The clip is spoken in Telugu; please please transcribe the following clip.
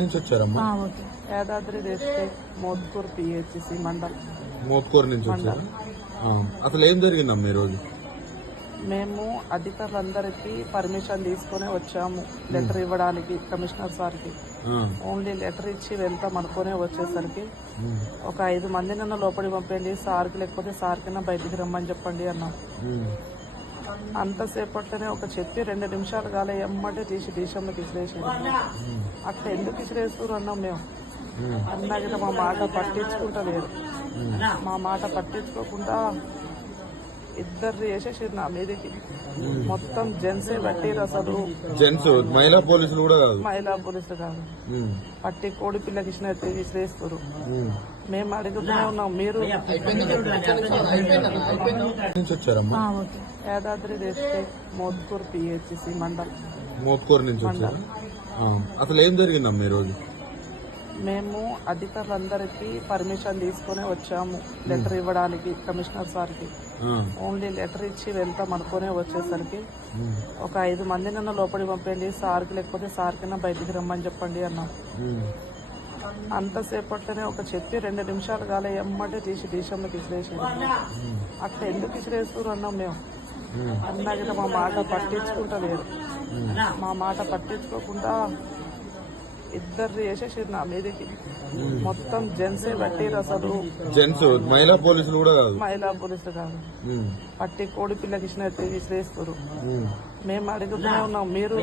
నుంచి వచ్చారమ్మా? Okay. Yadadri district Mothkur PHC mandal. Mothkur నుంచి వచ్చారు. అసలు ఏం జరిగిందమ్మా ఈరోజు? మేము అధికారులందరికీ పర్మిషన్ తీసుకునే వచ్చాము లెటర్ ఇవ్వడానికి కమిషనర్ సార్కి. ఓన్లీ లెటర్ ఇచ్చి వెళ్తాం అనుకునే వచ్చేసరికి ఒక 5 మందినన్నా లోపలికి పంపండి సార్కి, లేకపోతే సార్కిన్నా బయటికి రమ్మని చెప్పండి అన్నాం. అంతసేపట్లోనే ఒక చెప్పి 2 నిమిషాలు కాలే ఎమ్మటే తీసి దేశంలోకి విసిరేసారు. అట్లా ఎందుకు విసిరేస్తారు అన్నాం మేము. అన్నాక మా మాట పట్టించుకుంటలేరు. మా మాట పట్టించుకోకుండా ఇద్దరు చేసేసారు నా మీదకి. మొత్తం జెంట్సే పట్టిరు. అసలు జెంట్స్ మహిళా పోలీసులు కూడా కాదు, మహిళా పోలీసులు కాదు, పట్టి కోడి పిల్లకి ఇచ్చినట్టు విసిరేస్తారు. మేము అడుగుతూనే ఉన్నాం, మీరు నుంచి వచ్చారమ్మా? Okay. Yadadri district Mothkur PHC mandal. Mothkur నుంచి వచ్చారు. అసలు ఏం జరిగిందమ్మా ఈరోజు? మేము అధికారులందరికీ పర్మిషన్ తీసుకునే వచ్చాము లెటర్ ఇవ్వడానికి కమిషనర్ సార్కి. ఓన్లీ లెటర్ ఇచ్చి వెళ్తాం అనుకునే వచ్చేసరికి ఒక 5 మందినన్నా లోపలికి పంపండి సార్కి, లేకపోతే సార్కిన్నా బయటికి రమ్మని చెప్పండి అన్నాం. అంతసేపట్లోనే ఒక చెప్పి 2 నిమిషాలు కాలే ఎమ్మటే తీసి దేశంలోకి విసిరేసారు. అట్లా ఎందుకు విసిరేస్తారు అన్నాం మేము. అన్నాక మా మాట పట్టించుకుంటలేరు. మా మాట పట్టించుకోకుండా ఇద్దరు చేసేసారు నా మీదకి. మొత్తం జెంట్సే పట్టిరు. అసలు జెంట్స్ మహిళా పోలీసులు కూడా కాదు, మహిళా పోలీసులు కాదు, పట్టి కోడి పిల్లకి ఇచ్చినట్టు విసిరేస్తారు. మేము అడుగుతూనే ఉన్నాం, మీరు